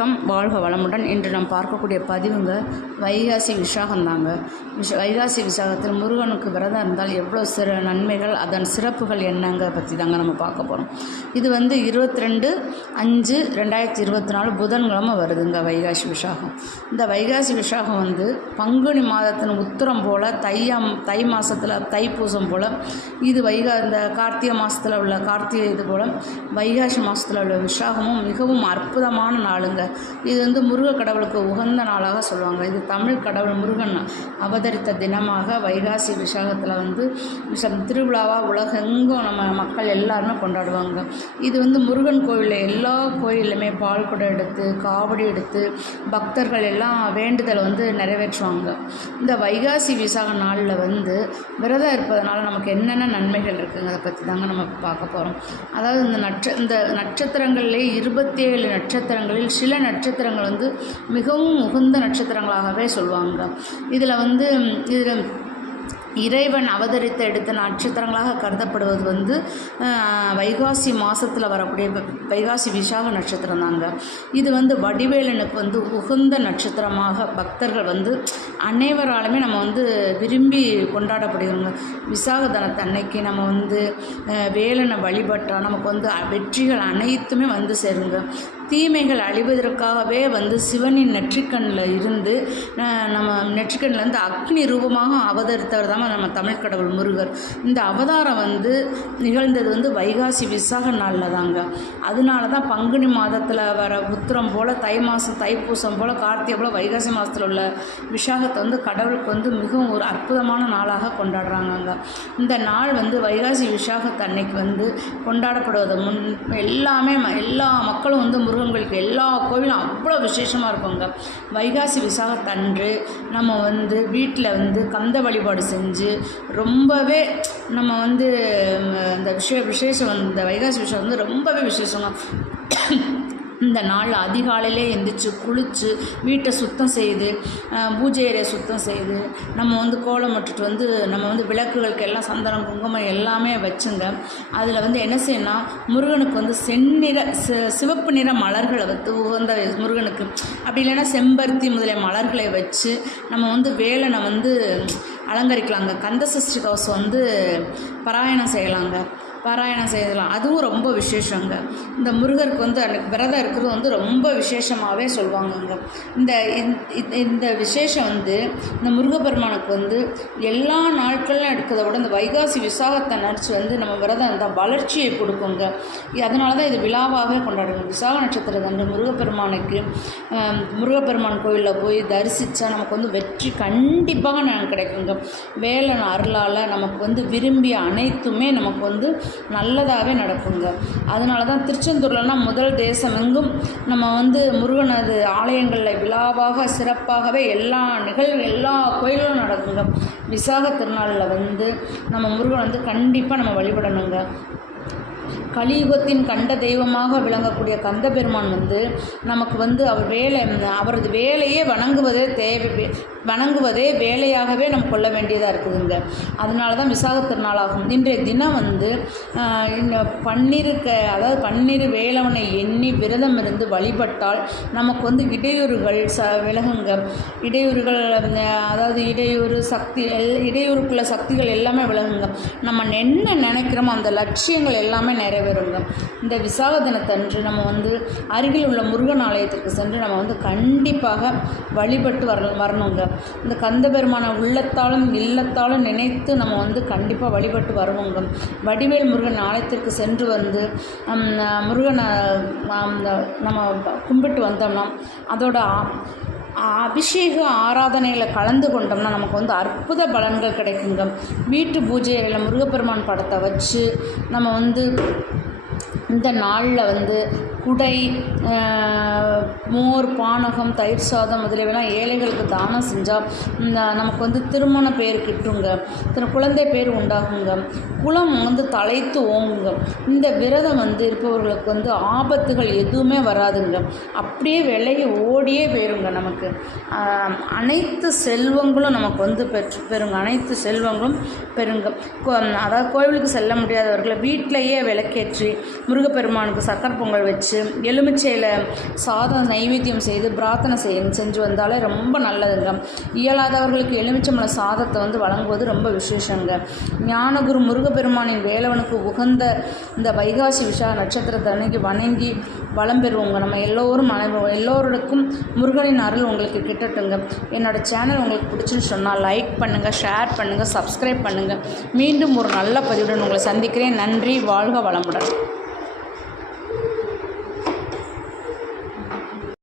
வணக்கம். வாழ்க வளமுடன். இன்று நாம் பார்க்கக்கூடிய பதிவுங்க வைகாசி விசாகம் தாங்க விஷ வைகாசி விசாகத்தில் முருகனுக்கு விரதம் இருந்தால் எவ்வளோ சிற நன்மைகள் அதன் சிறப்புகள் என்னங்க பற்றி தாங்க நம்ம பார்க்க போகிறோம் இது வந்து இருபத்தி ரெண்டு அஞ்சு ரெண்டாயிரத்தி இருபத்தி நாலு புதன்கிழமை வருதுங்க வைகாசி விசாகம். இந்த வைகாசி விசாகம் வந்து பங்குனி மாதத்தின் உத்தரம் போல் தையாம் தை மாதத்தில் தைப்பூசம் போல் இது வைகா இந்த கார்த்திகை மாதத்தில் உள்ள கார்த்திகை இது போல் வைகாசி மாதத்தில் உள்ள விசாகமும் மிகவும் அற்புதமான நாளுங்க. இது வந்து முருக கடவுளுக்கு உகந்த நாளாக சொல்லுவாங்க. இது தமிழ் கடவுள் முருகன் அவதரித்த தினமாக வைகாசி விசாகத்தில் வந்து திருவிழாவாக உலகெங்கும் நம்ம மக்கள் எல்லாருமே கொண்டாடுவாங்க. இது வந்து முருகன் கோவிலில் எல்லா கோயிலுமே பால் குடம் எடுத்து காவடி எடுத்து பக்தர்கள் எல்லாம் வேண்டுதலை வந்து நிறைவேற்றுவாங்க. இந்த வைகாசி விசாக நாளில் வந்து விரதம் இருப்பதனால நமக்கு என்னென்ன நன்மைகள் இருக்குங்க அதை பற்றி தாங்க நம்ம பார்க்க போகிறோம் அதாவது இந்த நட்ச இந்த நட்சத்திரங்கள்லேயே இருபத்தி ஏழு நட்சத்திரங்களில் சில நட்சத்திரங்கள் வந்து மிகவும் உகந்த நட்சத்திரங்களாகவே சொல்லுவாங்க. இதில் வந்து இதில் இறைவன் அவதரித்த எடுத்த நட்சத்திரங்களாக கருதப்படுவது வந்து வைகாசி மாதத்தில் வரக்கூடிய வைகாசி விசாக நட்சத்திரம் தாங்க. இது வந்து வடிவேலனுக்கு வந்து உகந்த நட்சத்திரமாக பக்தர்கள் வந்து அனைவராலுமே நம்ம வந்து விரும்பி கொண்டாடப்படுகிறோங்க. விசாக தனத்தை அன்னைக்கு நம்ம வந்து வேலனை வழிபட்டால் நமக்கு வந்து வெற்றிகள் அனைத்துமே வந்து சேருங்க. தீமைகள் அழிவதற்காகவே வந்து சிவனின் நெற்றிக்கண்ணில் இருந்து நம்ம நெற்றிக்கண்ணிலேருந்து அக்னி ரூபமாக அவதரித்தவர் தான் நம்ம தமிழ் கடவுள் முருகர். இந்த அவதாரம் வந்து நிகழ்ந்தது வந்து வைகாசி விசாக நாளில் தாங்க. அதனால தான் பங்குனி மாதத்தில் வர உத்திரம் போல் தை மாதம் தைப்பூசம் போல் கார்த்திகை போல் வைகாசி மாதத்தில் உள்ள விசாகத்தை வந்து கடவுளுக்கு வந்து மிகவும் ஒரு அற்புதமான நாளாக கொண்டாடுறாங்கங்க. இந்த நாள் வந்து வைகாசி விசாகத்து அன்னைக்கு வந்து கொண்டாடப்படுவதை முன் எல்லாமே எல்லா மக்களும் வந்து முருகன் கோயிலுக்கு எல்லா கோவிலும் அவ்வளோ விசேஷமாக இருக்குங்க. வைகாசி விசாகத்தன்று நம்ம வந்து வீட்டில் வந்து கந்த வழிபாடு செஞ்சு ரொம்பவே நம்ம வந்து அந்த இந்த விஷய விசேஷம் வந்து இந்த வைகாசி விஷயம் வந்து ரொம்பவே விசேஷங்க. இந்த நாள் அதிகாலையிலே எழுந்திரிச்சு குளித்து வீட்டை சுத்தம் செய்து பூஜை அறையை சுத்தம் செய்து நம்ம வந்து கோலம் விட்டுட்டு வந்து நம்ம வந்து விளக்குகளுக்கு எல்லாம் சந்தனம் குங்குமம் எல்லாமே வச்சுங்க. அதில் வந்து என்ன செய்யணும் முருகனுக்கு வந்து செந்நிற சிவப்பு நிற மலர்களை வந்து உகந்த முருகனுக்கு அப்படி இல்லைன்னா செம்பருத்தி முதலிய மலர்களை வச்சு நம்ம வந்து வேலனை வந்து அலங்கரிக்கலாங்க. கந்த சஷ்டி கவசம் வந்து பாராயணம் செய்யலாங்க. பாராயணம் செய்யலாம். அதுவும் ரொம்ப விசேஷங்க. இந்த முருகருக்கு வந்து அன்னைக்கு விரதம் இருக்கிறது வந்து ரொம்ப விசேஷமாகவே சொல்லுவாங்கங்க இந்த இந்த- இந்த விசேஷம் வந்து இந்த முருகப்பெருமானுக்கு வந்து எல்லா நாட்கள்லாம் எடுக்கிறத விட இந்த வைகாசி விசாகத்தை நடிச்சு வந்து நம்ம விரதம் இந்த வளர்ச்சியை கொடுக்குங்க. அதனால தான் இது விழாவாகவே கொண்டாடுங்க. விசாக நட்சத்திரம் அன்று முருகப்பெருமானுக்கு முருகப்பெருமான் கோயிலில் போய் தரிசித்தா நமக்கு வந்து வெற்றி கண்டிப்பாக நான் கிடைக்குங்க. வேலன் அருளால் நமக்கு வந்து விரும்பிய அனைத்துமே நமக்கு வந்து நல்லதாகவே நடக்குங்க. அதனால தான் திருச்செந்தூர்லலாம் முதல் தேசம் எங்கும் நம்ம வந்து முருகனது ஆலயங்களில் விழாவாக சிறப்பாகவே எல்லா நிகழ்வு எல்லா கோயிலும் நடக்குங்க. விசாக திருநாளில் வந்து நம்ம முருகன் வந்து கண்டிப்பாக நம்ம வழிபடணுங்க. கலியுகத்தின் கண்ட தெய்வமாக விளங்கக்கூடிய கந்த பெருமான் வந்து நமக்கு வந்து அவர் வேலை அவரது வேலையே வணங்குவதே தேவை வணங்குவதே வேலையாகவே நம்ம கொள்ள வேண்டியதாக இருக்குதுங்க. அதனால தான் விசாக திருநாளாகும். இன்றைய தினம் வந்து பன்னிருக்க இந்த அதாவது பன்னிரு வேலவனை எண்ணி விரதம் இருந்து வழிபட்டால் நமக்கு வந்து இடையூறுகள் ச விலகுங்க. இடையூறுகள் அதாவது இடையூறு சக்தி எல் இடையூறுக்குள்ள சக்திகள் எல்லாமே விலகுங்க. நம்ம என்ன நினைக்கிறோமோ அந்த லட்சியங்கள் எல்லாமே நிறைவேறுங்க இந்த விசாக தினத்தன்று நம்ம வந்து அருகில் உள்ள முருகன் ஆலயத்திற்கு சென்று நம்ம வந்து கண்டிப்பாக வழிபட்டு வர வரணுங்க. இந்த கந்த பெருமான உள்ளத்தாலும் இல்லத்தாலும் நினைத்து நம்ம வந்து கண்டிப்பாக வழிபட்டு வருவோங்க. வடிவேல் முருகன் ஆலயத்திற்கு சென்று வந்து முருகனை நம்ம கும்பிட்டு வந்தோம்னா அதோட அபிஷேக ஆராதனையில் கலந்து கொண்டோம்னா நமக்கு வந்து அற்புத பலன்கள் கிடைக்குங்க. வீட்டு பூஜையில் முருகப்பெருமான் படத்தை வச்சு நம்ம வந்து இந்த நாளில் வந்து குடை மோர் பானகம் தயிர் சாதம் முதலியவெல்லாம் ஏழைகளுக்கு தானம் செஞ்சால் நமக்கு வந்து திருமண பேர் கிட்டுங்க. திரு குழந்தை பேர் உண்டாகுங்க. குலம் வந்து தலைத்து ஓங்குங்க. இந்த விரதம் வந்து இருப்பவர்களுக்கு வந்து ஆபத்துகள் எதுவுமே வராதுங்க. அப்படியே விலையை ஓடியே போயிருங்க நமக்கு. அனைத்து செல்வங்களும் நமக்கு வந்து பெற்று பெறுங்க. அனைத்து செல்வங்களும் பெறுங்க. கோ- அதாவது கோவிலுக்கு செல்ல முடியாதவர்களை வீட்டிலேயே விளக்கேற்றி முருகப்பெருமானுக்கு சக்கரை பொங்கல் வச்சு எலுமிச்சையில் சாதம் நைவேத்தியம் செய்து பிரார்த்தனை செய்ய செஞ்சு வந்தாலே ரொம்ப நல்லதுங்க. இயலாதவர்களுக்கு எலுமிச்சம்பழம் சாதத்தை வந்து வழங்குவது ரொம்ப விசேஷங்க. ஞானகுரு முருகப்பெருமானின் வேலவனுக்கு உகந்த இந்த வைகாசி விஷா நட்சத்திரத்தை அன்னைக்கு வணங்கி வளம் பெறுவோங்க. நம்ம எல்லோரும் அனைவரும் எல்லோருக்கும் முருகனின் அருள் உங்களுக்கு கிட்டட்டுங்க. என்னோடய சேனல் உங்களுக்கு பிடிச்சுன்னு சொன்னால் லைக் பண்ணுங்கள் ஷேர் பண்ணுங்கள் சப்ஸ்கிரைப் பண்ணுங்கள் மீண்டும் ஒரு நல்ல பதிவுடன் உங்களை சந்திக்கிறேன். நன்றி வாழ்க வளமுடன்.